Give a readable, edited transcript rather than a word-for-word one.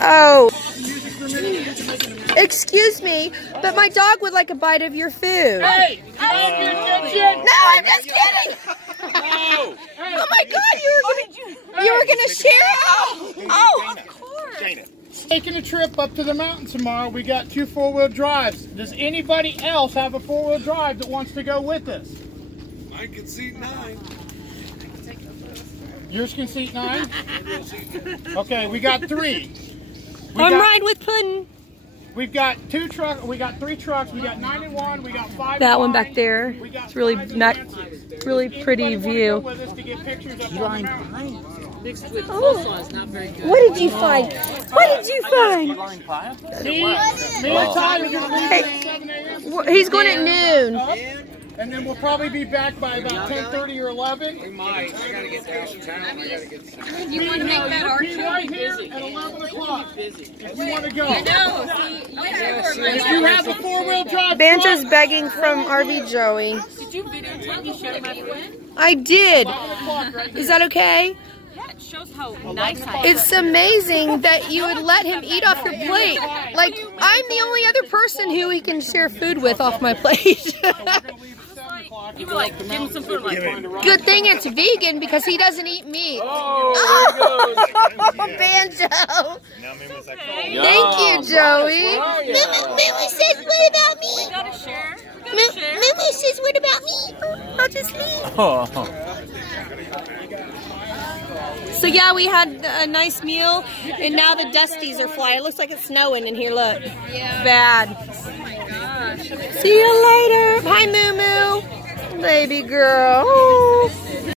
Oh. Excuse me, but my dog would like a bite of your food. Hey! No, I'm just kidding! No! Oh my God, you were gonna share? Oh, of course. Taking a trip up to the mountain tomorrow. We got 2 4-wheel drives. Does anybody else have a 4-wheel drive that wants to go with us? I can seat 9. Yours can seat 9? Okay, we got 3. I'm riding with Puddin'. We've got 2 trucks. We got 3 trucks. We got 9 in 1. We got 5. That one back there. It's really pretty view. With us to get pictures of the mountain. Mixed with coleslaw is not very good. What did you find? What did you find? Me and Todd are going to leave at 7 a.m. He's going at noon. And then we'll probably be back by about 10:30 or 11. We might. I gotta get downtown. You want to make that Be R2 right here busy. at 11 o'clock if you want to go. No, If you have a 4-wheel drive Banjo's begging from RV Joey. Did you videotape me showing my friend? I did. Is that okay? Yeah, it shows how nice I am. It's amazing that you would let him eat off your plate. Like, I'm the only other person who he can share food with off my plate. You were like, give him some food. Like, Good thing it's vegan because he doesn't eat meat. Oh, Banjo. okay. Thank you, Joey. Millie says, what about me? We gotta share. We gotta share. Millie says, what about me? I'll just leave. So yeah, we had a nice meal, and now the dusties are flying. It looks like it's snowing in here, look. Yeah. Bad. Oh my gosh. See you later. Hi, Moo Moo. Baby girl.